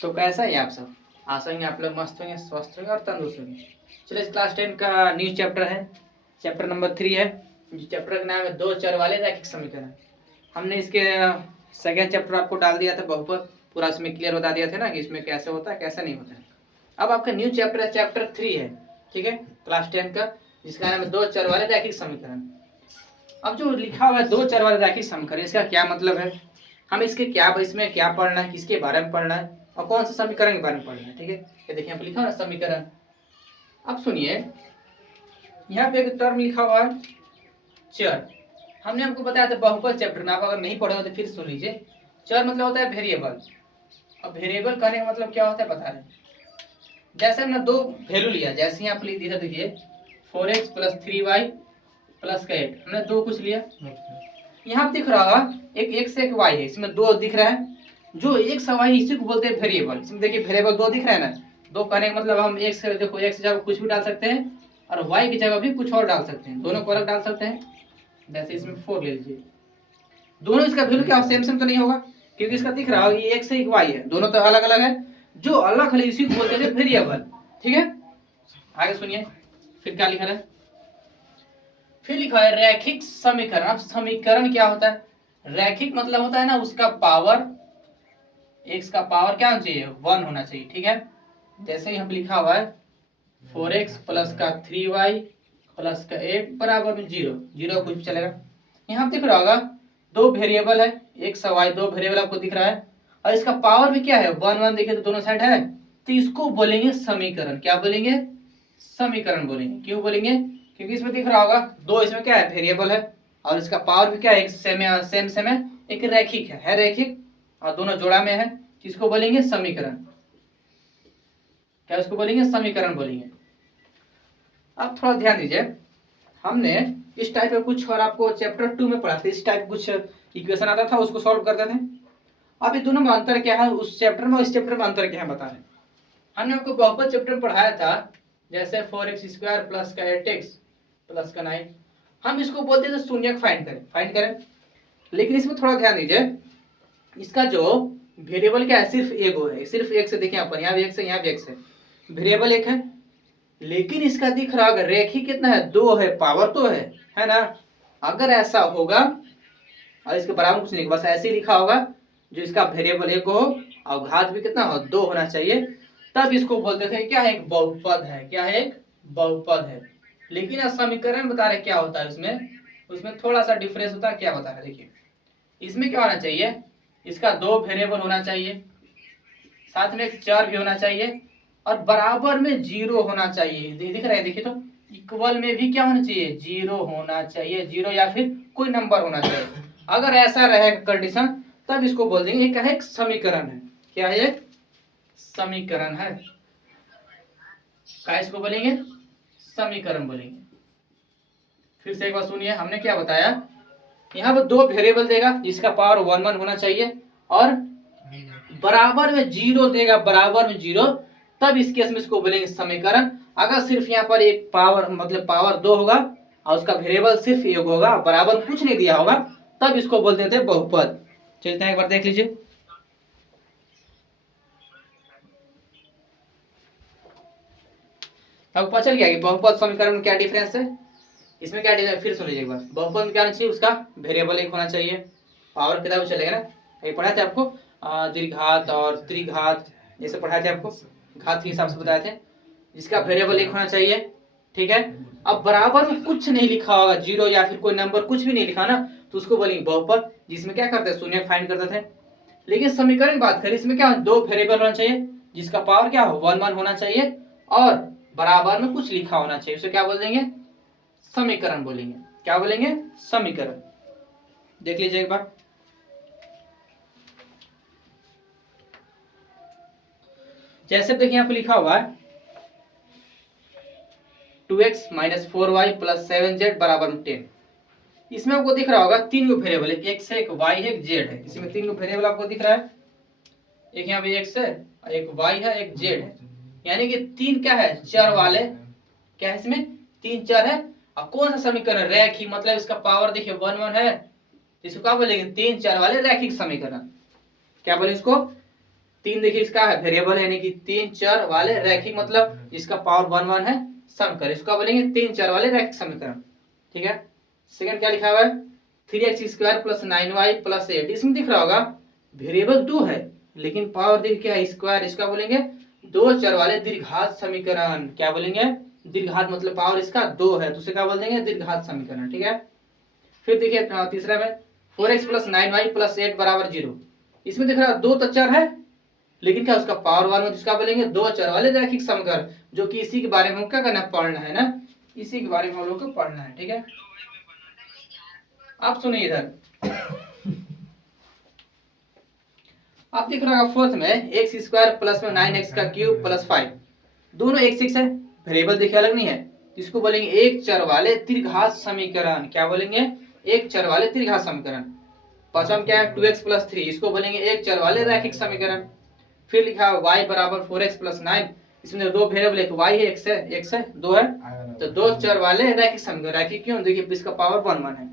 तो कैसा है आप सब? आशा है आप लोग मस्त होंगे, स्वस्थ होंगे और तंदुरुस्त होंगे। चलिए, इस क्लास 10 का न्यू चैप्टर है, चैप्टर नंबर 3 है। चैप्टर का नाम है दो चर वाले रैखिक समीकरण। हमने इसके सेकेंड चैप्टर आपको डाल दिया था बहुपद, पूरा इसमें क्लियर बता दिया था ना कि इसमें कैसे होता है कैसे नहीं होता है। अब आपका न्यू चैप्टर है, चैप्टर 3 है, ठीक है, क्लास 10 का, जिसका नाम है दो चर वाले रैखिक समीकरण। अब जो लिखा हुआ है दो चर वाले रैखिक समीकरण, इसका क्या मतलब है, हम इसके क्या इसमें क्या पढ़ना है, किसके बारे में पढ़ना है और कौन सा समीकरण के बारे में पढ़ना है, ठीक है। ये देखिए यहाँ पे लिखा हुआ है समीकरण। अब सुनिए, यहाँ पे एक टर्म लिखा हुआ है चर। हमने आपको बताया था बहुपद चैप्टर में, आप अगर नहीं पढ़े हो तो फिर सुन लीजिए। चर मतलब होता है वेरिएबल। अब वेरिएबल कहने का मतलब क्या होता है बता रहे हैं। जैसे हमने दो वैल्यू लिया, जैसे यहाँ पे लिखा देखिए 4x + 3y + 8, हमने दो कुछ लिया। यहाँ दिख रहा होगा एक x एक y है, इसमें दो दिख रहा है। जो x और y इसी को बोलते हैं वेरिएबल। इसमें देखिए वेरिएबल दो दिख रहा है ना, दो कहने का मतलब हम x देखो x की जगह कुछ भी डाल सकते हैं और y की जगह भी कुछ और डाल सकते हैं, दोनों को अलग डाल सकते हैं। जैसे इसमें 4 ले लीजिए, दोनों इसका वैल्यू क्या सेम सेम तो नहीं होगा, क्योंकि इसका दिख रहा है ये x है एक y है, दोनों तो अलग अलग है। जो अलग है इसी को बोलते हैं वेरिएबल, ठीक है। आगे सुनिए फिर क्या लिखा है, फिर लिखा है रैखिक समीकरण। अब समीकरण क्या होता है, रैखिक मतलब होता है ना उसका पावर, x का पावर क्या होना चाहिए 1 होना चाहिए, ठीक है। जैसे यहाँ पे लिखा हुआ है 4x + का 3y + का 8 बराबर में 0, 0 कुछ भी चलेगा। यहाँ दिख रहा होगा दो वेरिएबल है x और y, दो वेरिएबल आपको दिख रहा है और इसका पावर भी क्या है 1 1, देखिए तो दोनों साइड है, तो इसको बोलेंगे समीकरण। क्या बोलेंगे, समीकरण बोलेंगे। क्यों बोलेंगे, क्योंकि इसमें दिख रहा होगा दो, इसमें क्या है वेरिएबल है और इसका पावर भी क्या है एक सेम सेम है, एक रैखिक है रैखिक और दोनों जोड़ा में है, किसको बोलेंगे समीकरण। क्या उसको बोलेंगे समीकरण बोलेंगे। अब थोड़ा ध्यान दीजिए, हमने इस टाइप का कुछ और आपको चैप्टर 2 में पढ़ा था, इस टाइप कुछ इक्वेशन आता था उसको सॉल्व करते थे। अब ये दोनों में अंतर क्या है, उस चैप्टर में इस चैप्टर में अंतर क्या है बता रहे। हमने आपको बहुपद चैप्टर में पढ़ाया था, जैसे 4x² + का 8x + का 9, हम इसको बोलते थे शून्यक फाइंड करें। लेकिन इसमें थोड़ा ध्यान दीजिए, इसका जो वेरिएबल क्या है सिर्फ एक है, सिर्फ एक से, देखिए यहाँ भी x है यहाँ भी x है, वेरिएबल एक है। लेकिन इसका दिख रहा होगा रेखिक कितना है, दो है, पावर तो है ना। अगर ऐसा होगा और इसके बराबर कुछ नहीं, बस ऐसे ही लिखा होगा जो इसका वेरिएबल एक हो और घात भी कितना हो, दो होना चाहिए, तब इसको बोलते थे क्या है, एक बहुपद है। क्या है, एक बहुपद है। लेकिन समीकरण बता रहे क्या होता है उसमें थोड़ा सा डिफरेंस होता है। क्या बता रहे देखिए, इसमें क्या होना चाहिए, इसका दो वेरिएबल होना चाहिए, साथ में एक चर भी होना चाहिए और बराबर में 0 होना चाहिए। दिख रहा है देखिए, तो इक्वल में भी क्या होना चाहिए 0 होना चाहिए, 0 या फिर कोई नंबर होना चाहिए। अगर ऐसा रहेगा कंडीशन तब इसको बोल देंगे ये क्या है, एक समीकरण है। क्या है, एक समीकरण है। क्या इसको बोलेंगे, समीकरण बोलेंगे। फिर से एक बार सुनिए, हमने क्या बताया, यहाँ पर दो वेरिएबल देगा जिसका पावर 1 1 होना चाहिए और बराबर में 0 देगा, बराबर में 0, तब इस केस में इसको बोलेंगे समीकरण। अगर सिर्फ यहाँ पर एक पावर मतलब पावर 2 होगा और उसका वेरिएबल सिर्फ एक होगा, बराबर कुछ नहीं दिया होगा, तब इसको बोलते थे बहुपद। चलते हैं एक बार देख लीजिए। अब पता चल गया कि बहुपद समीकरण में क्या डिफरेंस है। इसमें क्या डिफरेंस फिर सुन लीजिए एक बार। बहुपद में क्या होना चाहिए, उसका वेरिएबल एक होना चाहिए, पावर कितना चलेगा ना, ये पढ़ाए थे आपको द्विघात और त्रिघात, जैसे पढ़ाए थे आपको, घात के हिसाब से बताए थे, जिसका वेरिएबल एक होना चाहिए, ठीक है। अब बराबर में कुछ नहीं लिखा होगा, 0 या फिर कोई नंबर कुछ भी नहीं लिखा ना, तो उसको बोलेंगे बहुपद, जिसमें क्या करते हैं शून्य फाइंड करते थे। लेकिन समीकरण की बात करें, इसमें क्या दो वेरिएबल होना चाहिए जिसका पावर क्या हो 1 1 होना चाहिए और बराबर में कुछ लिखा होना चाहिए, उसे क्या बोल देंगे, समीकरण बोलेंगे। क्या बोलेंगे, समीकरण। देख लीजिए एक बार, जैसे देखिए यहाँ पे लिखा हुआ है 2x - 4y + 7z बराबर 10। इसमें आपको दिख रहा होगा तीन वेरिएबल है, एक x है, एक y है, एक z है। इसमें तीन वेरिएबल आपको दिख रहा है, एक यहाँ पे x है, एक y है, एक z है, यानी कि तीन क्या है, चर वाले। क्या है इसमें, तीन चर है। अब कौन सा समीकरण, रैखिक, मतलब इसका पावर देखिए 1 1 है, इसको क्या बोलेंगे, तीन चर वाले रैखिक समीकरण। क्या बोले इसको, तीन देखिए इसका है वेरिएबल है, यानी कि 3 चर वाले रैखिक, मतलब जिसका पावर 1 1 है, समीकरण, इसको बोलेंगे 3 चर वाले रैखिक समीकरण। ठीक है। सेकंड क्या लिखा हुआ है, 3x² + 9y + 8। इसमें दिख रहा होगा वेरिएबल 2 है, लेकिन पावर देखिए क्या है, स्क्वायर, इसका बोलेंगे 2 चर वाले दीर्घात समीकरण। क्या बोलेंगे, दीर्घात, मतलब पावर इसका 2 है तो उसे क्या बोल देंगे, दीर्घात समीकरण। ठीक है। फिर देखिए तीसरा में 4x + 9y + 8 = 0। इसमें दिख रहा है 2 तो चर है, लेकिन क्या उसका पावर 1 है, जिसका बोलेंगे 2 चर वाले रैखिक समीकरण, जो कि इसी के बारे में हम क्या करना है, पढ़ना है ना, इसी के बारे में हम लोग को पढ़ना है। ठीक है। आप सुनिए इधर, आप दिख रहा होगा फोर्थ में x² + 9x³ + 5, दोनों x है, वेरिएबल देखिए अलग नहीं है, इसको बोलेंगे एक चर वाले दीर्घात समीकरण। क्या बोलेंगे, एक चर वाले दीर्घात समीकरण। पांचवा में क्या है, 2x + 3, इसको बोलेंगे एक चर वाले रैखिक समीकरण। फिर लिखा है y = 4x + 9, इसमें दो वेरिएबल, एक y है, x है, 2 है, तो दो चर वाले रैखिक समीकरण। रैखिक क्यों, देखिए इसका पावर 1 1 है।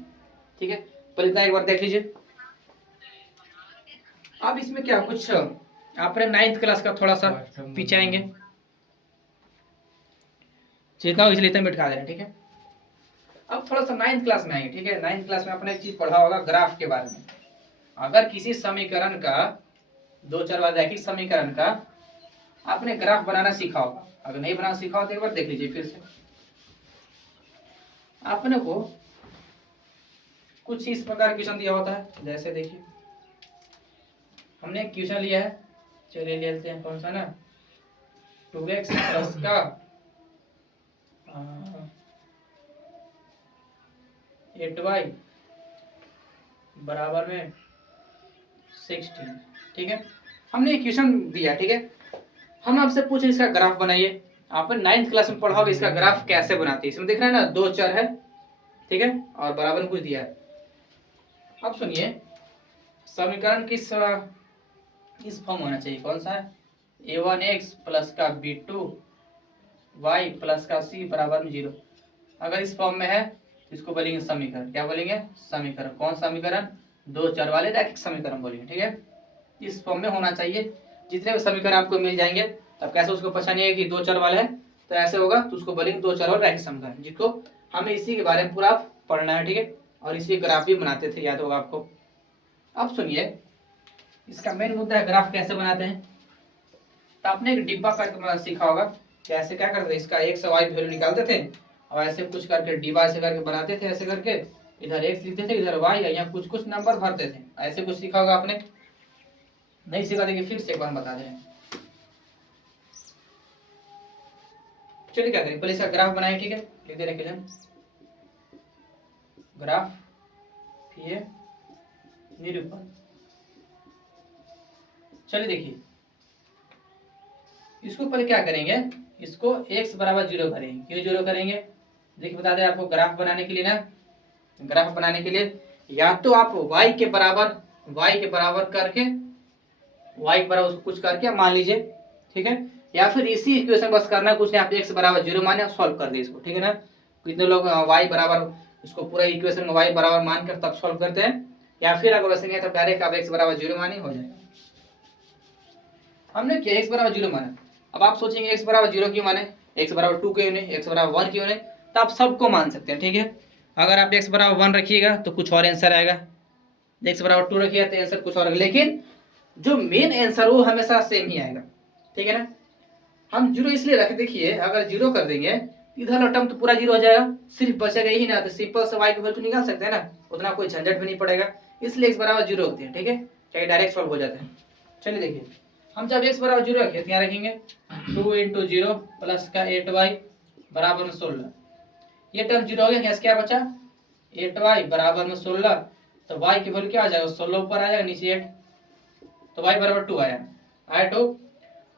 ठीक है, पर इतना एक बार देख लीजिए। अब इसमें क्या कुछ आपने 9th क्लास का थोड़ा सा पीछे आएंगे, जितना हो इसलिए इतना बिठा दे रहे हैं। ठीक है। अब थोड़ा सा 9th क्लास में आएंगे। ठीक है। 9th क्लास में आपने एक चीज पढ़ा होगा ग्राफ के बारे में। अगर किसी समीकरण का, दो चर वाले रैखिक समीकरण का आपने ग्राफ बनाना सीखा होगा, अगर नहीं बनाना सीखा हो तो एक बार देख लीजिए फिर से। आपने को कुछ इस प्रकार क्वेश्चन दिया होता है, जैसे देखिए हमने एक क्वेश्चन लिया है, चलिए ले लेते हैं, कौन सा ना, 2x + का 8y बराबर में 16। ठीक है। हमने एक क्वेश्चन दिया। ठीक है। हम आपसे पूछे इसका ग्राफ बनाइए। आपने 9th क्लास में पढ़ा होगा इसका ग्राफ कैसे बनाते हैं। इसमें दिख रहा है ना, दो चर है, ठीक है, और बराबर में कुछ दिया है। अब सुनिए, समीकरण किस फॉर्म होना चाहिए, कौन सा है, a1x + का b2y + का c = 0। अगर इस फॉर्म में है तो इसको बोलेंगे समीकरण। क्या बोलेंगे, समीकरण। कौन समीकरण, दो चर वाले रैखिक समीकरण बोलेंगे। ठीक है। इस फॉर्म में होना चाहिए। जितने भी समीकरण आपको मिल जाएंगे, तब कैसे उसको पहचानिए कि दो चर वाले हैं, तो ऐसे होगा, तो उसको बोलेंगे दो चर वाले रैखिक समीकरण, जिसको हमें इसी के बारे में पूरा पढ़ना है। ठीक है। और इसी ग्राफ भी बनाते थे, याद होगा आपको। अब सुनिए, इसका मेन मुद्दा है ग्राफ कैसे बनाते हैं। तो आपने एक डिब्बा करके सीखा होगा, कैसे क्या करते थे, इसका x से y वैल्यू निकालते थे और ऐसे कुछ करके डिब्बा ऐसे करके बनाते थे, ऐसे करके इधर x लिखते थे, इधर y, या कुछ कुछ नंबर भरते थे। ऐसे कुछ सीखा होगा आपने, नहीं सीखा देखिए फिर से एक बार बता दें। चलिए क्या करें, पहले इसका ग्राफ बनाए। ठीक है, लिख दे रहे ग्राफ, ये निरूपण। चलिए देखिए, इसको पहले क्या करेंगे, इसको x = 0 करेंगे। क्यों 0 करेंगे, देखिए बता दें आपको, ग्राफ बनाने के लिए ना, ग्राफ बनाने के लिए या तो आप y के बराबर करके, y के बराबर उसको कुछ करके मान लीजिए, ठीक है, या फिर इसी इक्वेशन बस करना कुछ नहीं, आप x = 0 माने, सॉल्व कर दे इसको। ठीक है ना। कितने लोग y बराबर, इसको पूरा इक्वेशन y बराबर मानकर तब सॉल्व करते हैं, या फिर अगर वैसे नहीं तो डायरेक्ट आप x = 0 माने, हो जाएगा। हमने क्या x = 0 माना। अब आप सोचेंगे x = 0 क्यों माने, x = 2 क्यों नहीं, x = 1 क्यों नहीं, तो आप सबको मान सकते हैं। ठीक है। अगर आप x = 1 रखिएगा तो कुछ और आंसर आएगा, x = 2 रखिएगा तो आंसर कुछ और, लेकिन जो मेन आंसर वो हमेशा सेम ही आएगा। ठीक है ना। हम 0 इसलिए रखे, देखिए अगर 0 कर देंगे इधर वाला टर्म तो पूरा 0 हो जाएगा, सिर्फ बचेगा ही ना, तो सिंपल से y की वैल्यू निकाल सकते हैं ना, उतना कोई झंझट भी नहीं पड़ेगा, इसलिए x = 0 रखते हैं। ठीक है, क्या डायरेक्ट सॉल्व हो जाता है। चलिए देखिए, हम जब x = 0 रखें, क्या रखेंगे, 2 × 0 + का 8y = 16। ये टर्म 0 हो गया, क्या बचा, 8y = 16, तो y की वैल्यू क्या आ जाएगा, 16 ऊपर आ जाएगा, नीचे 8, तो y = 2 आया 2।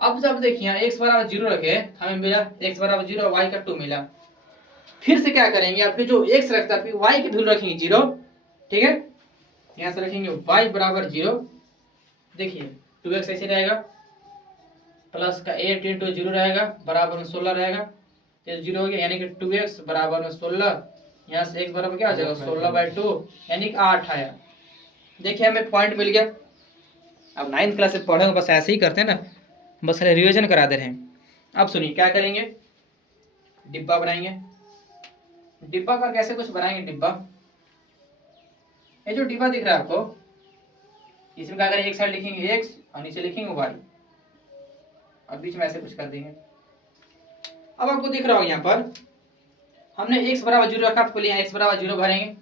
अब जब देखिए x = 0 रखे, हमें मिला x = 0, y का 2 मिला। फिर से क्या करेंगे, आपके जो x रखता है y की वैल्यू रखेंगे 0। ठीक है, यहाँ से रखेंगे y = 0, देखिए 2x ऐसे रहेगा, प्लस का 8 × 0 रहेगा, बराबर में 16 रहेगा, तो 0 हो गया, यानी कि 2x = 16, यहाँ से x बराबर क्या आ जाएगा, 16/2, यानी कि 8 आया। देखिए हमें पॉइंट मिल गया। अब 9th क्लास से पढ़े बस ऐसे ही करते हैं ना, बस रिविजन करा दे रहे हैं। अब सुनिए क्या करेंगे, डिब्बा बनाएंगे। डिब्बा का कैसे कुछ बनाएंगे डिब्बा, ये जो डिब्बा दिख रहा है आपको, इसमें क्या करेंगे, एक साइड लिखेंगे x और नीचे लिखेंगे y, और बीच में ऐसे कुछ कर देंगे। अब आपको दिख रहा होगा यहाँ पर हमने x बराबर 0 रखा, तो पहले यहाँ x बराबर 0 भरेंगे,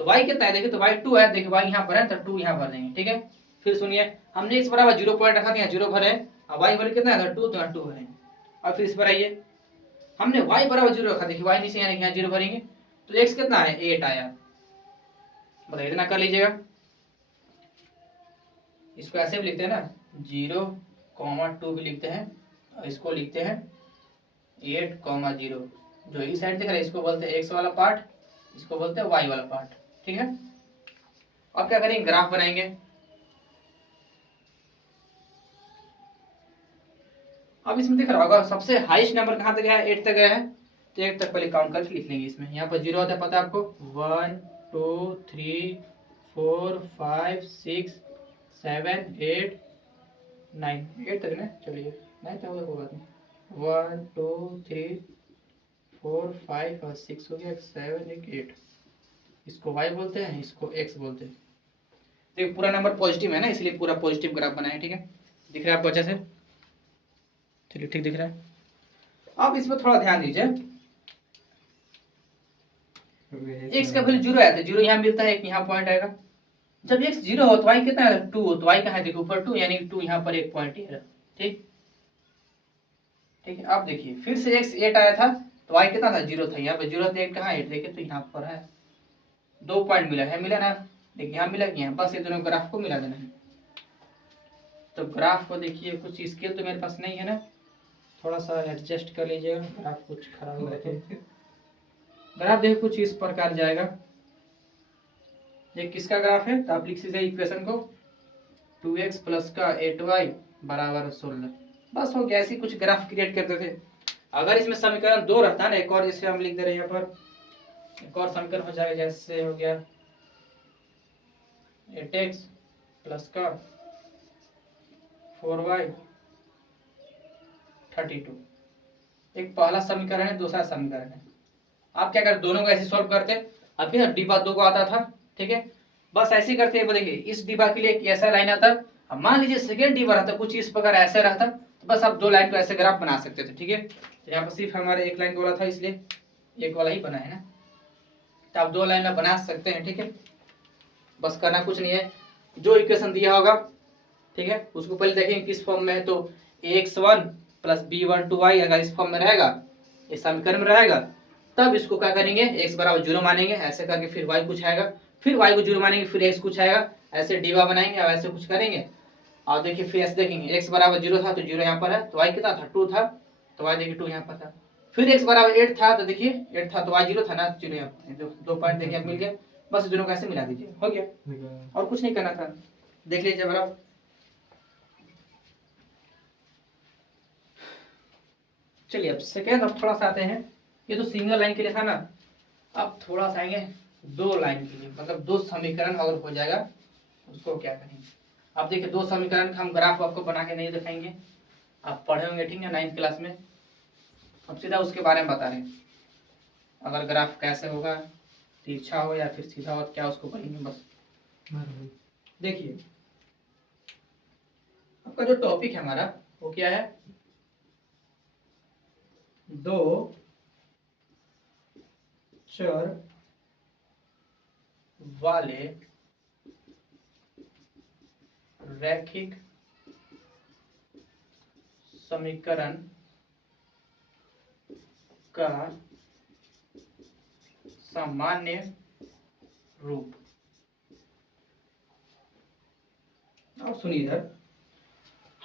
तो y कितना है देखिए, तो y 2 है, देखिए y यहाँ पर है तो 2 यहाँ भर देंगे, ठीक है। फिर सुनिए हमने x बराबर 0 पॉइंट रखा था, यहाँ 0 भरे, और y वैल्यू कितना है 2, तो यहाँ 2 भरेंगे। और फिर इस पर आइए, हमने y बराबर 0 रखा, देखिए y नीचे यानी यहाँ 0 भरेंगे, तो x कितना है 8 आया, बताइए इतना कर लीजिएगा। इसको ऐसे भी लिखते हैं ना 0,2 भी लिखते हैं, और इसको लिखते हैं 8,0। जो इस साइड दिख रहा है इसको बोलते हैं x वाला पार्ट, इसको बोलते हैं y वाला पार्ट, ठीक है। अब क्या करेंगे, ग्राफ बनाएंगे। अब इसमें दिख रहा होगा सबसे हाईएस्ट नंबर कहाँ तक गया है, 8 तक गया है, तो 8 तक पहले काउंट करके लिख लेंगे। इसमें यहाँ पर 0 होता है पता है आपको, 1 2 3 4 5 6 7 8 9, 8 तक ना, चलिए 9 तक होगा कोई बात नहीं, 1 2 3 4 5 और 6 हो गया, 7 8, इसको y बोलते हैं, इसको x बोलते हैं। देखिए पूरा नंबर पॉजिटिव है ना, इसलिए पूरा पॉजिटिव ग्राफ बनाए, ठीक है। दिख रहा है आपको अच्छे से, चलिए ठीक दिख रहा है। अब इसमें थोड़ा ध्यान दीजिए, x का वैल्यू 0 आया था, 0 यहाँ मिलता है, एक यहाँ पॉइंट आएगा। जब x 0 हो तो y कितना है 2, तो y कहाँ है देखो ऊपर 2, यानी 2 यहाँ पर एक पॉइंट है, ठीक ठीक है। अब देखिए फिर से x 8 आया था, तो y कितना था 0 था, यहाँ पे 0 था, 8 कहाँ 8, देखिए तो यहाँ पर है 2 पॉइंट मिला है, मिला ना, देखिए यहाँ मिला, यहाँ बस ये दोनों ग्राफ को मिला देना है। तो ग्राफ को देखिए, कुछ स्केल तो मेरे पास नहीं है ना, थोड़ा सा एडजस्ट कर लीजिएगा, ग्राफ कुछ खराब हो रहा है। ग्राफ देखिए कुछ इस प्रकार जाएगा, ये किसका ग्राफ है, तो आप लिख दीजिए इक्वेशन को 2x प्लस का 8y बराबर 16, बस हो गया। ऐसी कुछ ग्राफ क्रिएट करते थे। अगर इसमें समीकरण 2 रहता ना, एक और जैसे हम लिख दे रहे हैं यहाँ पर, एक और समीकरण हो जाएगा, जैसे हो गया 8x प्लस का 4y 32, एक पहला समीकरण है, दूसरा समीकरण है। आप क्या करते, दोनों को ऐसे सॉल्व करते, अब फिर डिब्बा 2 को आता था, ठीक है, बस ऐसे ही करते हैं। देखिए इस डिब्बा के लिए एक ऐसा लाइन आता, अब मान लीजिए सेकेंड डिब्बा रहता कुछ इस प्रकार ऐसे रहता, तो बस आप 2 लाइन को ऐसे ग्राफ बना सकते थे, ठीक है। तो यहाँ पर सिर्फ हमारे एक लाइन वाला था, इसलिए एक वाला ही बना है ना, तो आप 2 लाइन बना सकते हैं, ठीक है। बस करना कुछ नहीं है, जो इक्वेशन दिया होगा, ठीक है, उसको पहले देखेंगे किस फॉर्म में है, तो ax1 प्लस b1 2y अगर इस फॉर्म में रहेगा, इस समीकरण में रहेगा, तब इसको क्या करेंगे, x बराबर 0 मानेंगे, ऐसे करके फिर y कुछ आएगा, फिर y को 0 मानेंगे, फिर x कुछ आएगा, ऐसे डिवा बनाएंगे और ऐसे कुछ करेंगे। और देखिए फिर ऐसे देखेंगे x बराबर 0 था तो 0 यहाँ पर है, तो y कितना था 2 था, तो y देखिए 2 यहाँ पर था। फिर x बराबर 8 था, तो देखिए 8 था तो y 0 था ना, 0 यहाँ पर, 2 पॉइंट देखिए मिल गया, बस दोनों को ऐसे मिला दीजिए, हो गया, और कुछ नहीं करना था। देख लीजिए बराबर। चलिए अब सेकेंड, अब थोड़ा सा आते हैं, ये तो सिंगल लाइन के लिए था ना, अब थोड़ा सा आएंगे 2 लाइन के लिए, मतलब 2 समीकरण अगर हो जाएगा उसको क्या करेंगे। अब देखिए 2 समीकरण का हम ग्राफ आपको बना के नहीं दिखाएंगे, आप पढ़े होंगे, ठीक है, 9th क्लास में। अब सीधा उसके बारे में बता रहे हैं, अगर ग्राफ कैसे होगा, तिरछा हो या फिर सीधा हो, क्या उसको पढ़ेंगे बस। देखिए आपका जो टॉपिक है हमारा वो क्या है, 2 चर वाले रैखिक समीकरण का सामान्य रूप। अब सुनिए इधर,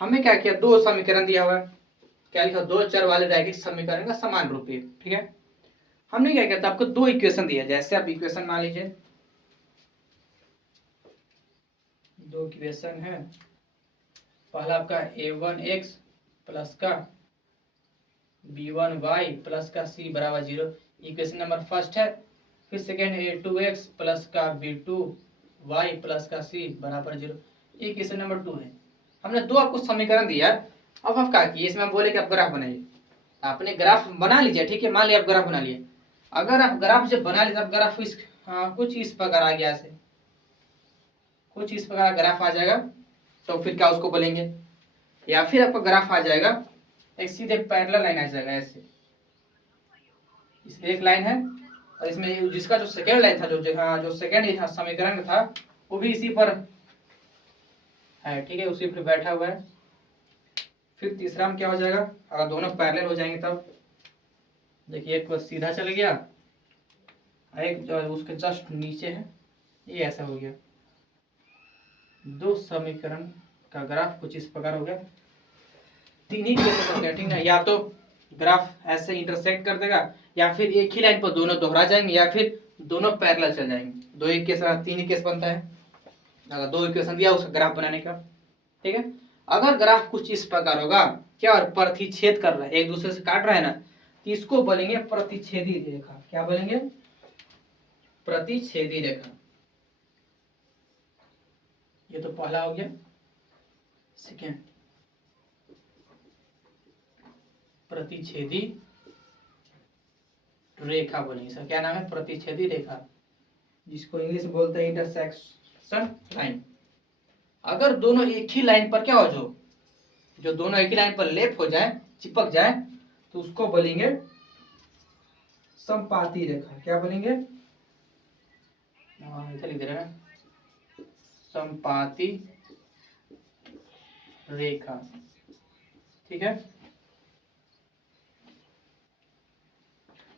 हमें क्या किया, 2 समीकरण दिया हुआ है, क्या लिखा, 2 चर वाले रैखिक समीकरण का समान रूप है, ठीक है। हमने क्या किया था, आपको 2 इक्वेशन दिया, जैसे आप इक्वेशन मान लीजिए, 2 इक्वेशन है, पहला आपका a1x प्लस का b1y प्लस का c बराबर 0, इक्वेशन नंबर फर्स्ट है। फिर सेकेंड a2x प्लस का b2y प्लस का c बराबर 0, इक्वेशन नंबर 2 है। हमने दो आपको समीकरण दिया, अब आप क्या किए, इसमें हम बोले कि आप ग्राफ बनाइए। आपने ग्राफ बना लीजिए, ठीक है, मान लिया आप ग्राफ बना लिए। अगर आप ग्राफ जब बना लिए तब ग्राफ इस कुछ इस प्रकार आ गया, ऐसे कुछ इस प्रकार ग्राफ आ जाएगा, तो फिर क्या उसको बोलेंगे, या फिर आपका ग्राफ आ जाएगा एक सीधे पैरेलल लाइन आ जाएगा ऐसे, इसमें एक लाइन है और इसमें जिसका जो सेकेंड लाइन था, जो सेकेंड समीकरण था वो भी इसी पर है, ठीक है, उसी पर बैठा हुआ है। फिर तीसरा में क्या हो जाएगा, अगर दोनों पैरेलल हो जाएंगे तब देखिए, एक बस सीधा चल गया, एक जो उसके जस्ट नीचे है, ये ऐसा हो गया। दो समीकरण का ग्राफ कुछ इस प्रकार हो गया। तीन ही केस हो सकते हैं, ठीक है, या तो ग्राफ ऐसे इंटरसेक्ट कर देगा, या फिर एक ही लाइन पर दोनों दोहरा जाएंगे, या फिर दोनों पैरेलल चल जाएंगे। दो एक केस, तीन ही केस बनता है अगर दो इक्वेशन दिया उसका ग्राफ बनाने का, ठीक है। अगर ग्राफ कुछ इस प्रकार होगा, क्या, और प्रतिच्छेद कर रहा है, एक दूसरे से काट रहा है ना, तो इसको बोलेंगे प्रतिच्छेदी रेखा। क्या बोलेंगे, प्रतिच्छेदी रेखा। ये तो पहला हो गया। सेकेंड, प्रतिच्छेदी रेखा बोलेंगे, सर क्या नाम है, प्रतिच्छेदी रेखा, जिसको इंग्लिश में बोलते हैं इंटरसेक्शन लाइन। अगर दोनों एक ही लाइन पर क्या हो, जो दोनों एक ही लाइन पर लेप हो जाए, चिपक जाए, तो उसको बोलेंगे समपाती रेखा। क्या बोलेंगे, लिख दे रहे हैं, समपाती रेखा, ठीक है।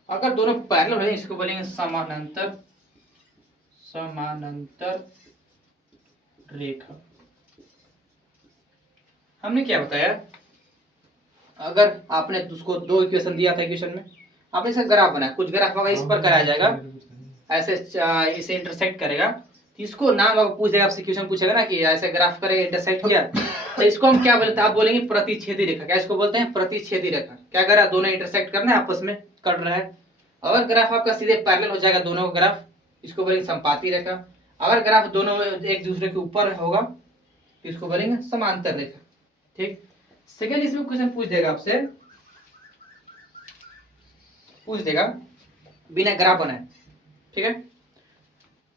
अगर दोनों पैरेलल हो, इसको बोलेंगे समानांतर, समानांतर रेखा। हमने क्या बताया, अगर आपने उसको दो इक्वेशन दिया था, इक्वेशन में आपने इसका ग्राफ बनाया, कुछ ग्राफ होगा इस पर कराया जाएगा, ऐसे इसे इंटरसेक्ट करेगा, तो इसको नाम आप पूछ देगा, आपसे क्वेश्चन पूछेगा ना कि ऐसे ग्राफ करेगा, इंटरसेक्ट किया, तो इसको हम क्या बोलते हैं, आप बोलेंगे प्रतिच्छेदी रेखा। क्या इसको बोलते हैं, प्रतिच्छेदी रेखा। क्या करा, दोनों इंटरसेक्ट करना है, आपस में कट रहा है। अगर ग्राफ आपका सीधे पैरेलल हो जाएगा दोनों का ग्राफ, इसको बोलेंगे समपाती रेखा। अगर ग्राफ दोनों एक दूसरे के ऊपर होगा तो इसको बोलेंगे समांतर रेखा, ठीक। सेकेंड, इसमें क्वेश्चन पूछ देगा आपसे, पूछ देगा बिना ग्राफ बनाए, ठीक है।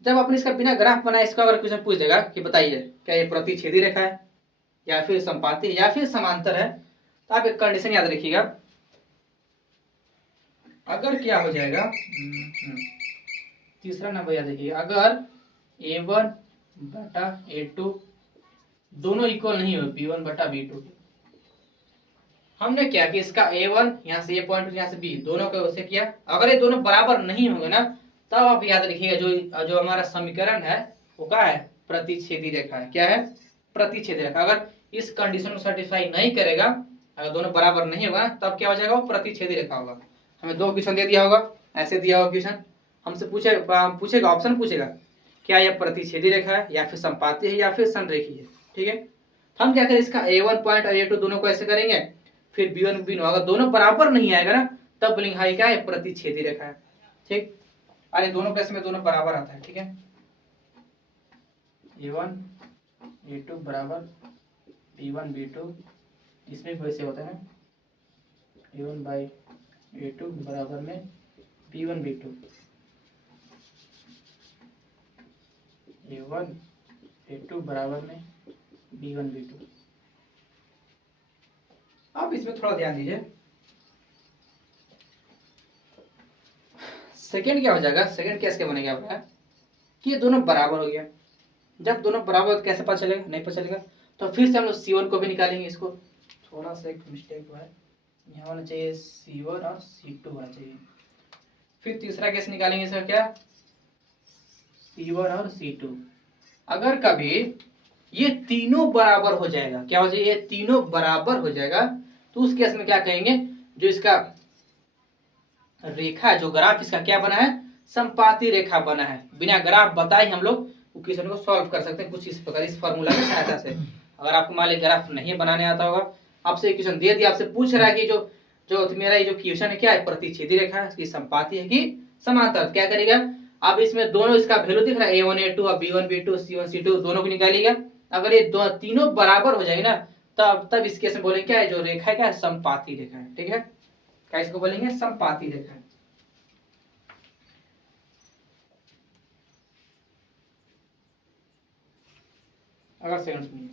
जब आपने इसका बिना ग्राफ बनाए, इसका अगर क्वेश्चन पूछ देगा कि बताइए क्या ये प्रतिच्छेदी रेखा है, या फिर समपाती, या फिर समांतर है, तो आप एक कंडीशन याद रखिएगा। अगर क्या हो जाएगा, तीसरा नंबर याद रखिए, अगर a1 बटा a2 दोनों इक्वल नहीं हो, b1 बटा b2, हमने क्या कि इसका a1 यहाँ से a पॉइंट, यहाँ से b, दोनों को वैसे किया। अगर ये दोनों बराबर नहीं होंगे ना, तब आप याद रखिएगा जो हमारा समीकरण है वो क्या है, प्रतिच्छेदी रेखा है। क्या है, प्रतिच्छेदी रेखा। अगर इस कंडीशन को सेटिस्फाई नहीं करेगा, अगर दोनों बराबर नहीं होगा, तब क्या हो जाएगा, वो प्रतिच्छेदी रेखा होगा। हमें दो क्वेश्चन दे दिया होगा, ऐसे दिया होगा क्वेश्चन, हमसे पूछेगा ऑप्शन पूछेगा, क्या यह प्रतिच्छेदी रेखा है, या फिर संपाती है, या फिर संरेखी है, ठीक है। हम क्या करें, इसका a1 पॉइंट और a2 दोनों को ऐसे करेंगे, फिर b1 b2, अगर दोनों बराबर नहीं आएगा ना, तब बोलेंगे हाँ क्या है, प्रतिच्छेदी रेखा है, ठीक। अरे दोनों केस में दोनों बराबर आता है, ठीक है। a1 a2 बराबर b1 b2, इसमें वैसे होता है ना, a1 बाई a2 बराबर में b1 b2, a1 a2 बराबर में b1 b2। अब इसमें थोड़ा ध्यान दीजिए, सेकेंड क्या हो जाएगा, सेकेंड केस क्या बनेगा आपका कि ये दोनों बराबर हो गया। जब दोनों बराबर कैसे पता चलेगा, नहीं पता चलेगा, तो फिर से हम लोग C1 को भी निकालेंगे। इसको थोड़ा सा एक मिस्टेक हुआ है, यहाँ होना चाहिए C1 और C2 होना चाहिए। फिर तीसरा केस निकालेंगे, इसका क्या, C1 और C2। अगर कभी ये तीनों बराबर हो जाएगा, क्या हो जाएगा, ये तीनों बराबर हो जाएगा, तो उस केस में क्या कहेंगे, जो इसका रेखा, जो ग्राफ इसका क्या बना है, संपाती रेखा बना है। बिना ग्राफ बताए हम लोग क्वेश्चन को सॉल्व कर सकते हैं कुछ इस प्रकार, इस फॉर्मूला की सहायता से। अगर आपको मान लीजिए ग्राफ नहीं बनाने आता होगा, आपसे क्वेश्चन दे दिया, आपसे पूछ रहा है कि जो मेरा ये जो क्वेश्चन है क्या है, प्रतिच्छेदी रेखा है, इसकी संपाती है कि समांतर, क्या करेगा, अब इसमें दोनों इसका वैल्यू दिख रहा है, a1 a2 और b1 b2 c1 c2 दोनों को निकालिएगा। अगर ये दो तीनों बराबर हो जाएगी ना, तब इस केस में बोलेंगे क्या है, जो रेखा है क्या है, समपाती रेखा है। ठीक है, क्या इसको बोलेंगे, समपाती रेखा है। अगर सेकंड सुनिए,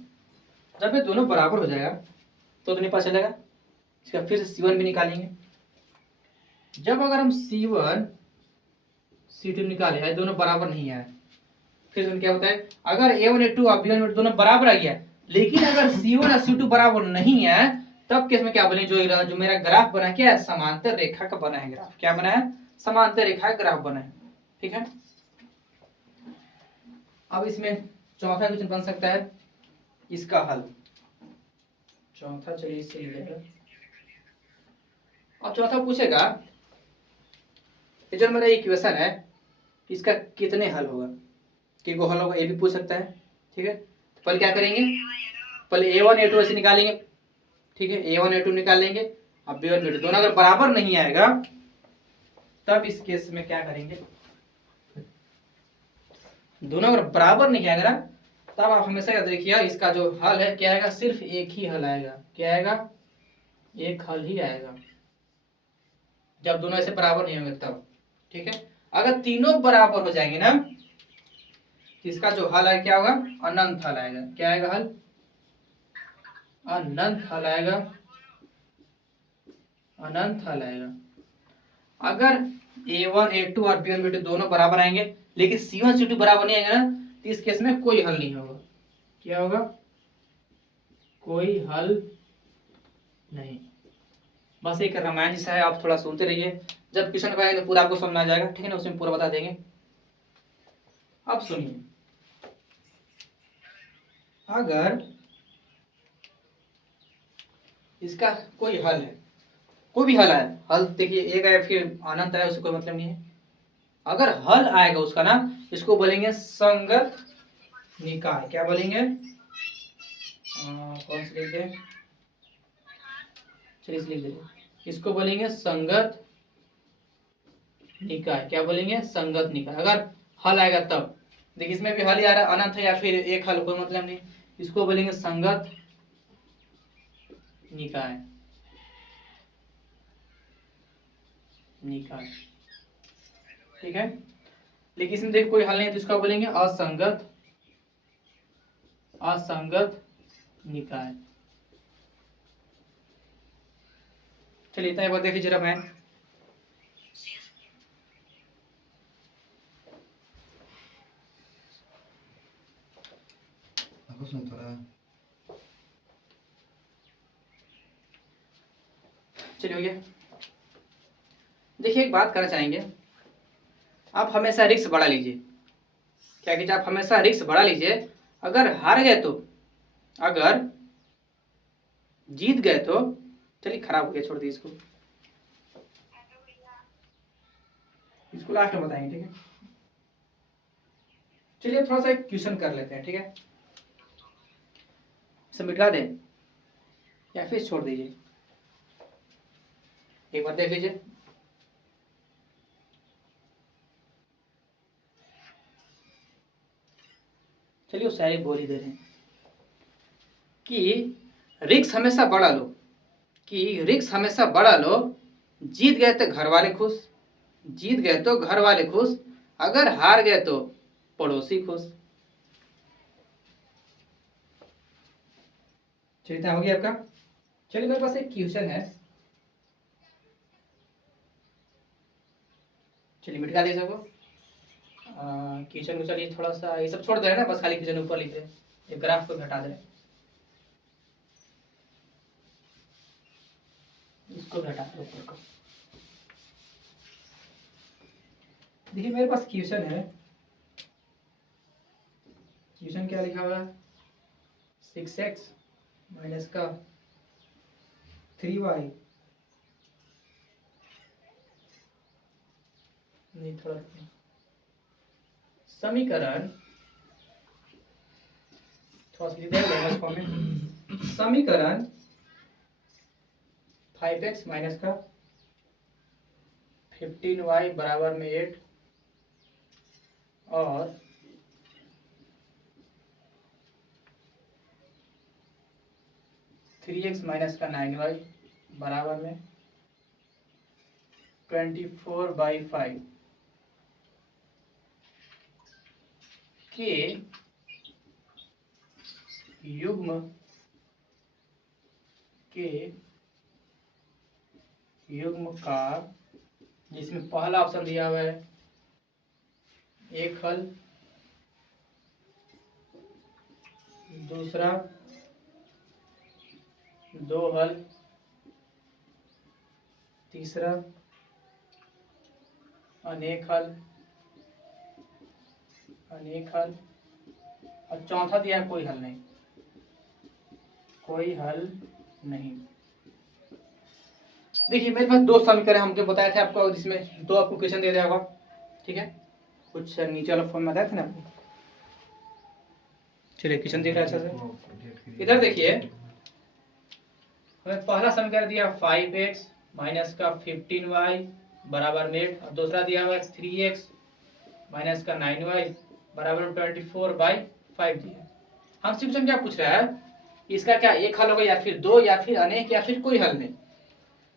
जब ये दोनों बराबर हो जाएगा तो नहीं पता चलेगा। इसका फिर से C1 भी निकालेंगे। जब अगर हम C1 C2 निकाले, दोनों बराबर नहीं आए, फिर क्या होता है, अगर A1 A2 और B1 दोनों बराबर आ गया, लेकिन अगर C1 और C2 बराबर नहीं है, तब केस में क्या बोलेंगे, जो मेरा ग्राफ बना क्या है, समांतर रेखा का बना है ग्राफ। क्या बना है, समांतर रेखा का ग्राफ बना है। ठीक है, अब इसमें चौथा क्वेश्चन बन सकता है इसका हल। चौथा चलिए इससे ले लेंगे। अब चौथा पूछेगा ये जो मेरा इक्वेशन है इसका कितने हल होगा, कि को हल होगा, ये भी पूछ सकता है। ठीक है, तो पहले क्या करेंगे, पहले A1 A2 ऐसे निकालेंगे। ठीक है, A1 A2 निकाल लेंगे। अब B1 B2 दोनों अगर बराबर नहीं आएगा, तब इस केस में क्या करेंगे, दोनों अगर बराबर नहीं आएगा ना, तब आप हमेशा याद रखिए इसका जो हल है क्या आएगा, सिर्फ एक ही हल आएगा। क्या आएगा, एक हल ही आएगा, जब दोनों ऐसे बराबर नहीं होंगे तब। ठीक है, अगर तीनों बराबर हो जाएंगे ना, तो इसका जो हल है क्या होगा, अनंत हल आएगा। क्या आएगा हल, अनंत हल आएगा, अनंत हल आएगा। अगर A1 A2 और B1 B2 दोनों बराबर आएंगे, लेकिन C1 C2 बराबर नहीं आएगा ना, तो इस केस में कोई हल नहीं होगा। क्या होगा, कोई हल नहीं। बस एक रामायण जैसा है, आप थोड़ा सुनते रहिए, जब क्वेश्चन का तो पूरा आपको समझ आ जाएगा। ठीक है ना, उसमें पूरा बता देंगे। अब सुनिए, अगर इसका कोई हल है, कोई भी हल है, हल देखिए एक है फिर अनंत है, उससे कोई मतलब नहीं है। अगर हल आएगा उसका ना, इसको बोलेंगे संगत निकाय। क्या बोलेंगे, कौन से लिखते हैं, चलिए लिख देते, इसको बोलेंगे संगत निकाय। क्या बोलेंगे, संगत निकाय। अगर हल आएगा तब, देखिए इसमें भी हल ही आ रहा है, अनंत है या फिर एक हल, कोई मतलब नहीं, इसको बोलेंगे संगत निकाय। निकाय, ठीक है, लेकिन इसमें देखिए कोई हल नहीं है, तो इसका बोलेंगे असंगत, असंगत निकाय। चलिए इतना एक बार देखिए जरा मैं, चलिए हो गया। देखिए एक बात करना चाहेंगे, आप हमेशा रिस्क बढ़ा लीजिए। क्या कीजिए, आप हमेशा रिस्क बढ़ा लीजिए। अगर हार गए तो, अगर जीत गए तो, चलिए खराब हो गया, छोड़ दीजिए इसको, इसको लास्ट में बताएंगे। ठीक है, चलिए थोड़ा सा एक क्वेश्चन कर लेते हैं। ठीक है, इसे मिटा दें या फिर छोड़ दीजिए, एक बार देख लीजिए। चलिए वो शायरी बोल ही दे रहे हैं कि रिक्स हमेशा बढ़ा लो, कि रिक्स हमेशा बढ़ा लो, जीत गए तो घर वाले खुश, जीत गए तो घर वाले खुश, अगर हार गए तो पड़ोसी खुश। चलिए हो गया आपका। चलिए मेरे पास एक क्वेश्चन है, चलिए मिटा दे सबको क्वेश्चन को। चलिए थोड़ा सा ये सब छोड़ दे रहे हैं ना, बस खाली क्वेश्चन ऊपर लिख दे, ये ग्राफ को हटा दे, इसको भी हटा दो ऊपर को। देखिए मेरे पास क्वेश्चन है, क्वेश्चन क्या लिखा हुआ है, 6x माइनस का 3y, नहीं थोड़ा समीकरण, थोड़ा सा फॉर्म में, समीकरण 5x माइनस का 15y बराबर में 8 और 3x माइनस का 9y बराबर में 24/5 के युग्म का, जिसमें पहला ऑप्शन दिया हुआ है एक हल, दूसरा दो हल, तीसरा अनेक हल और चौथा दिया है कोई हल नहीं। देखिए मेरे पास दो समीकरण हमको बताए थे आपको, जिसमें दो आपको क्वेश्चन दे दिया होगा, ठीक है, कुछ नीचे वाला फॉर्म में बताए थे ना आपको। चलिए क्वेश्चन देख रहे हैं अच्छा से, इधर देखिए हमें पहला समीकरण दिया 5x माइनस का 15y बराबर में 8 और दूसरा दिया हुआ 3x माइनस का 9y बराबर 24/5 दिया। हमसे क्वेश्चन क्या पूछ रहा है, इसका क्या एक हल होगा या फिर दो या फिर अनेक या फिर कोई हल नहीं।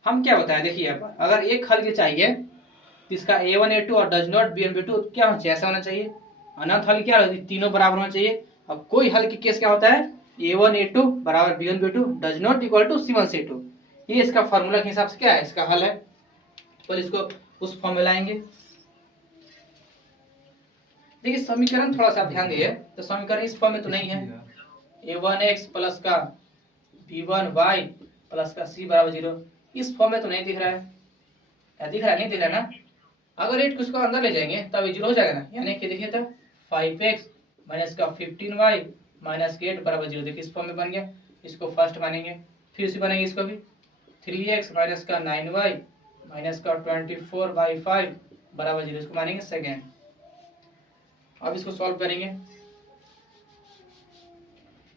हम क्या बताएं, देखिए यहाँ पर अगर एक हल के चाहिए तो इसका a1 a2 और डज नॉट b1 b2 क्या होना चाहिए, ऐसा होना चाहिए। अनंत हल क्या होती है, तीनों बराबर होना चाहिए। अब कोई हल की केस क्या होता है, a1 a2 बराबर b1 b2 does not equal to c1 c2। ये इसका फॉर्मूला के हिसाब से क्या है, इसका हल है। तो इसको उस फॉर्म में लाएंगे। देखिए समीकरण थोड़ा सा ध्यान दिए तो समीकरण इस फॉर्म में तो नहीं है, a1x प्लस का b1y प्लस का c बराबर 0, इस फॉर्म में तो नहीं दिख रहा है। क्या दिख रहा है, नहीं दिख रहा है ना। अगर 8 को इसको अंदर ले जाएंगे तब 0 हो जाएगा ना, यानी कि देखिए तो 5x माइनस का 15y माइनस 8 बराबर 0। देखिए इस फॉर्म में बन गया, इसको फर्स्ट मानेंगे, फिर इसी बनेंगे इसको भी 3x माइनस का 9y माइनस का 24/5 बराबर 0, इसको मानेंगे सेकेंड। अब इसको सॉल्व करेंगे।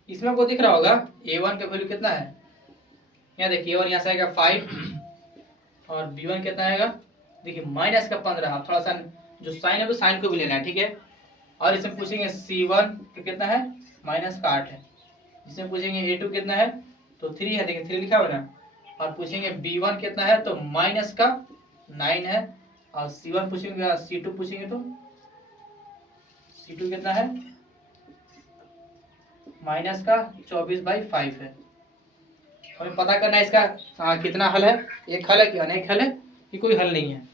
इसमें आपको दिख रहा होगा a1 का वैल्यू कितना है, यहाँ देखिए a1 यहाँ से आएगा 5 और b1 कितना आएगा, देखिए माइनस का 15। आप थोड़ा सा जो साइन है वो साइन को भी लेना है, ठीक है। और इसमें पूछेंगे c1 तो कितना है, माइनस का 8 है। इसमें पूछेंगे a2 कितना है तो 3 है, देखिए 3 लिखा हुआ ना। और पूछेंगे b1 कितना है तो माइनस का 9 है। और c1 पूछेंगे, c2 पूछेंगे तो c2 कितना है, माइनस का 24/5 है। हमें पता करना है इसका कितना हल है, एक हल है कि अनेक हल है कि कोई हल नहीं है।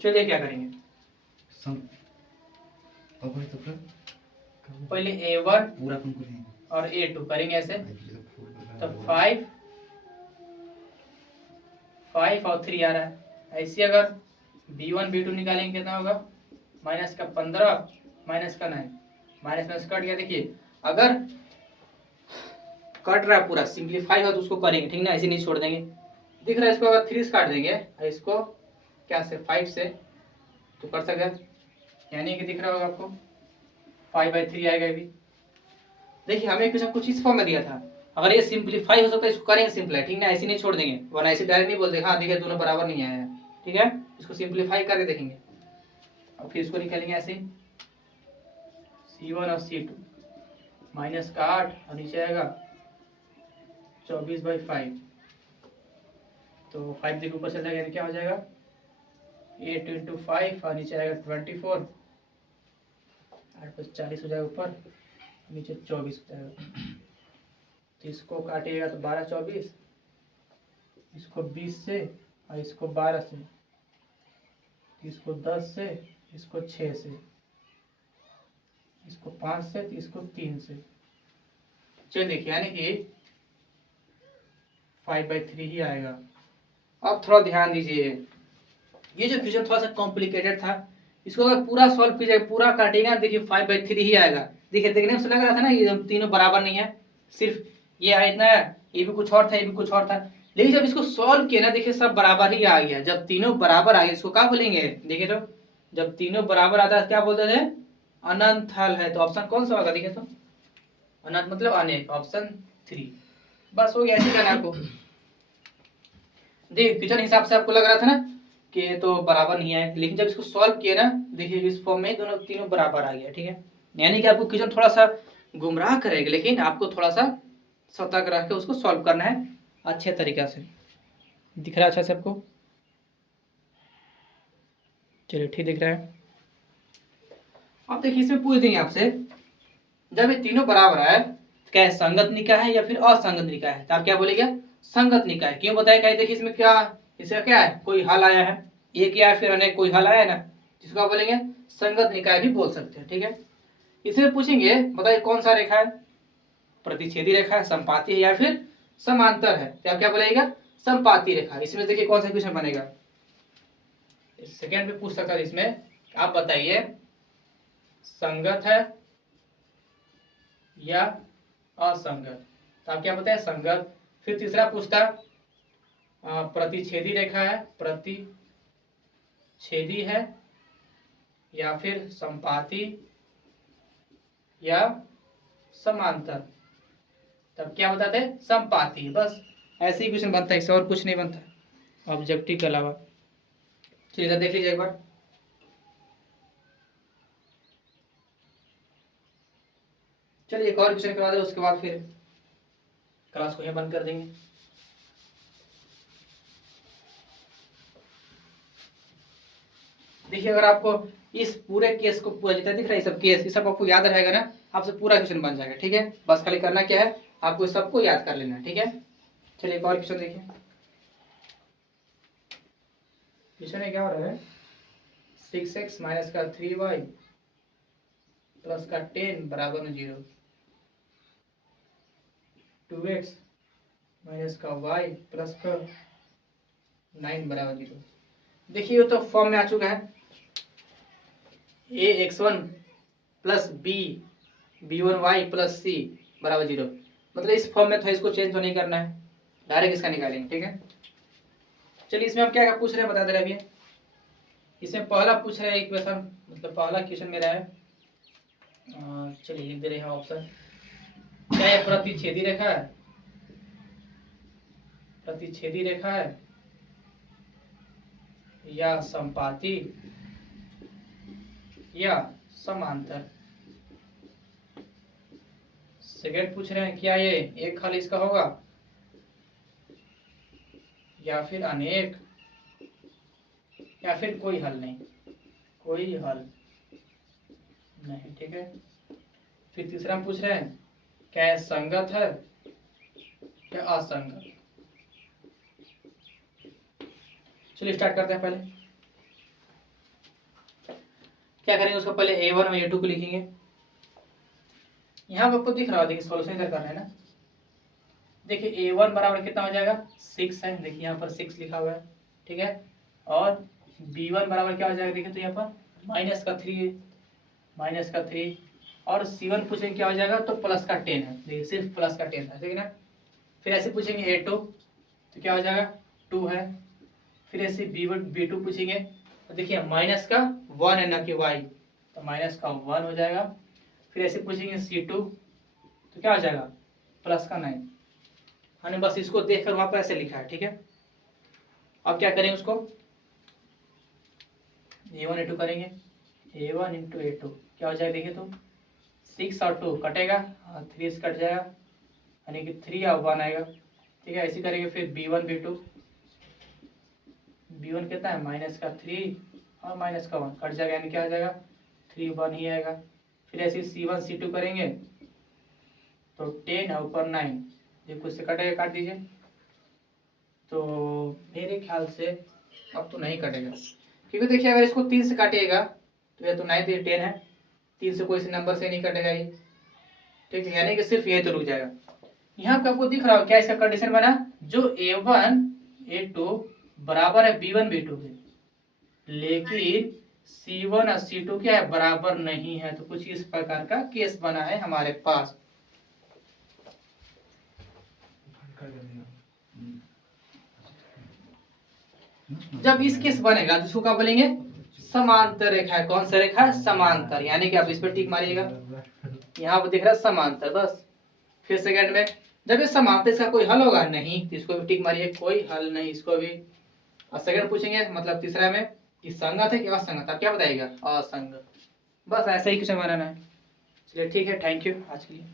चलिए क्या करेंगे, पहले a1 और a2 करेंगे ऐसे, तो 5 और 3 आ रहा है। ऐसे अगर b1 b2 निकालेंगे कितना होगा, माइनस का 15 माइनस का 9, माइनस माइनस कट गया। देखिए अगर कट रहा है पूरा सिंप्लीफाई हो तो उसको करेंगे, ठीक ना, ऐसे नहीं छोड़ देंगे। दिख रहा है इसको अगर 3 से काट देंगे इसको क्या से 5 से तो कर सकते, यानी कि दिख रहा होगा आपको 5/3 आएगा। भी देखिए हमें कुछ इस फॉर्म में दिया था, अगर ये सिंप्लीफाई हो सकता है इसको करेंगे सिंपल है, ठीक ना, ऐसे नहीं छोड़ देंगे, वरना ऐसे डायरेक्ट नहीं बोलते हाँ देखिए दोनों बराबर नहीं आया है, ठीक है। इसको सिंप्लीफाई करके देखेंगे और फिर इसको निकालेंगे ऐसे c1 और c2 माइनस का 8 और नीचे आएगा 24/5। तो 5 देखिए ऊपर चल जाएगा, क्या हो जाएगा 8 × 5 और नीचे आएगा 24, 8 + 40 हो जाएगा ऊपर, नीचे 24 हो जाएगा। तो इसको काटिएगा तो 12 24, इसको 20 से और इसको 12 से, इसको 10 से, इसको 6 से, इसको 5 से, तो इसको 3 से। चलिए देखिए यानी कि 5/3 ही आएगा। अब थोड़ा ध्यान दीजिए, ये जो क्वेश्चन थोड़ा सा कॉम्प्लिकेटेड था, इसको अगर पूरा सॉल्व कीजिएगा, पूरा काटिएगा, देखिए 5/3 ही आएगा। देखिए देखने से लग रहा था ना ये तीनों बराबर नहीं है, सिर्फ ये है इतना है, ये भी कुछ और था, ये भी कुछ और था, लेकिन जब इसको सॉल्व किया ना देखिए सब बराबर ही आ गया। जब तीनों बराबर आ गए इसको क्या बोलेंगे, देखिए तो जब तीनों बराबर आता है क्या बोलते थे, अनंत हल है। तो ऑप्शन कौन सा होगा, देखिए तो अनंत मतलब अनेक, ऑप्शन 3। बस हो गया, ऐसे करना आपको। देखिए क्वेश्चन हिसाब से आपको लग रहा था ना कि तो बराबर नहीं है, लेकिन जब इसको सॉल्व किया ना देखिए इस फॉर्म में दोनों तीनों बराबर आ गया, ठीक है। यानी कि आपको क्वेश्चन थोड़ा सा गुमराह करेगा, लेकिन आपको थोड़ा सा सतर्क रह के उसको सॉल्व करना है अच्छे तरीक़ा से। दिख रहा है अच्छा सबको? चलिए ठीक दिख रहा है। अब देखिए इसमें पूछ देंगे आपसे, जब ये तीनों बराबर है क्या संगत निकाय है या फिर असंगत निकाय है? तो आप क्या बोलेगा? संगत निकाय। क्यों बताया? क्या देखिए इसमें क्या, इसका क्या है, कोई हल आया है, एक या फिर अनेक कोई हल आया है ना, जिसको आप बोलेंगे संगत निकाय भी बोल सकते हैं। ठीक है, इसमें पूछेंगे बताइए कौन सा रेखा है, प्रतिच्छेदी रेखा है, संपाती है या फिर समांतर है? तो आप क्या बोलेगा? संपाती रेखा। इसमें देखिए कौन सा क्वेश्चन बनेगा, सेकंड में पूछ सकता है इसमें, आप बताइए संगत है या असंगत? तो आप क्या बताए? संगत। फिर तीसरा पूछता प्रतिच्छेदी रेखा है, प्रतिच्छेदी है या फिर संपाती या समांतर? तब क्या बताते हैं? संपाती। बस ऐसे ही क्वेश्चन बनता है, इससे और कुछ नहीं बनता ऑब्जेक्टिव के अलावा। चलिए इधर देख लीजिए एक बार। चलिए एक और क्वेश्चन करवा दे, उसके बाद फिर क्लास को यहीं बंद कर देंगे। देखिए अगर आपको इस पूरे केस को पूरा जितना दिख रहा है, सब केस, ये सब आपको याद रहेगा ना, आपसे पूरा क्वेश्चन बन जाएगा। ठीक है, बस खाली करना क्या है, आपको सबको याद कर लेना है। ठीक है, चलिए एक और क्वेश्चन देखिए। क्वेश्चन में क्या हो रहा है, 6x माइनस का 3y प्लस का 10 बराबर 0, 2x माइनस का y प्लस का 9 बराबर 0। देखिए ये तो फॉर्म में आ चुका है, ax1 plus b1y plus c बराबर 0। मतलब इस फॉर्म में था, इसको चेंज तो नहीं करना है, डायरेक्ट इसका निकालेंगे। ठीक है, चलिए इसमें हम क्या क्या पूछ रहे हैं बता दे रहे हैं। अभी इसमें पहला पूछ रहे हैं एक क्वेश्चन, मतलब पहला क्वेश्चन मेरा है, चलिए लिख दे रहे हैं ऑप्शन। क्या ये प्रतिच्छेदी रेखा है? प्रतिच्छेदी रेखा है या संपाती या समांतर? सेकंड पूछ रहे हैं क्या ये एक हल इसका होगा या फिर अनेक या फिर कोई हल नहीं, कोई हल नहीं। ठीक है, फिर तीसरा पूछ रहे हैं क्या यह संगत है या असंगत? चलिए स्टार्ट करते हैं। पहले क्या करेंगे, उसको पहले a1 और a2 को लिखेंगे। यहाँ पर आपको दिख रहा है, देखिए सॉल्यूशन इधर कर रहे हैं ना। देखिए a1 बराबर कितना हो जाएगा, 6 है, देखिए यहाँ पर 6 लिखा हुआ है। ठीक है, और b1 बराबर क्या हो जाएगा, देखिए तो यहाँ पर माइनस का 3 और c1 पूछेंगे क्या हो जाएगा, तो प्लस का 10 है, देखिए सिर्फ प्लस का 10 है। ठीक है ना, फिर ऐसे पूछेंगे a2 तो क्या हो जाएगा, 2 है। फिर ऐसे b2 पूछेंगे तो देखिए माइनस का 1 है ना कि y, तो माइनस का 1 हो जाएगा। फिर ऐसे पूछेंगे c2 तो क्या हो जाएगा, प्लस का 9। हमने बस इसको देखकर वहां पर ऐसे लिखा है। ठीक है, अब क्या करेंगे, उसको a1 a2 करेंगे, a1 इंटू a2 क्या हो जाएगा, देखिए तो 6 और 2 कटेगा, 3 से कट जाएगा, यानी कि 3 और 1 आएगा। ठीक है, ऐसे करेंगे। फिर b1 कितना है, माइनस का 3 और माइनस का 1 कट जाएगा, यानी क्या आ जाएगा, 3 1 ही आएगा। फिर ऐसे c1 c2 करेंगे तो 10 और ऊपर 9, ये कुछ से कटेगा, काट दीजिए। तो मेरे ख्याल से अब तो नहीं कटेगा, क्योंकि देखिए अगर इसको 3 से काटिएगा तो ये तो 9 10 है, 3 से कोई से नंबर से नहीं कटेगा ये। ठीक है, यानी कि सिर्फ ये तो रुक जाएगा। यहाँ पे आपको दिख रहा हो क्या इसका कंडीशन बना, जो a1 a2 बराबर है b1 b2 के, लेकिन c1 और c2 क्या है, बराबर नहीं है। तो कुछ इस प्रकार का केस बना है हमारे पास। जब इस केस बनेगा तो इसको क्या बोलेंगे, समांतर रेखा है। कौन सा रेखा है, समांतर, यानी कि आप इस पर टिक मारिएगा, यहाँ पर दिख रहा है समांतर, बस। फिर सेकंड में जब ये समांतर, इसका कोई हल होगा नहीं, तो इसको भी टिक मारिए, कोई हल नहीं, इसको भी। और सेकंड पूछेंगे मतलब तीसरा में कि संगत है कि असंगत, आप क्या बताइएगा, असंगत। बस ऐसा ही क्वेश्चन बनाना है। चलिए ठीक है, थैंक यू आज के लिए।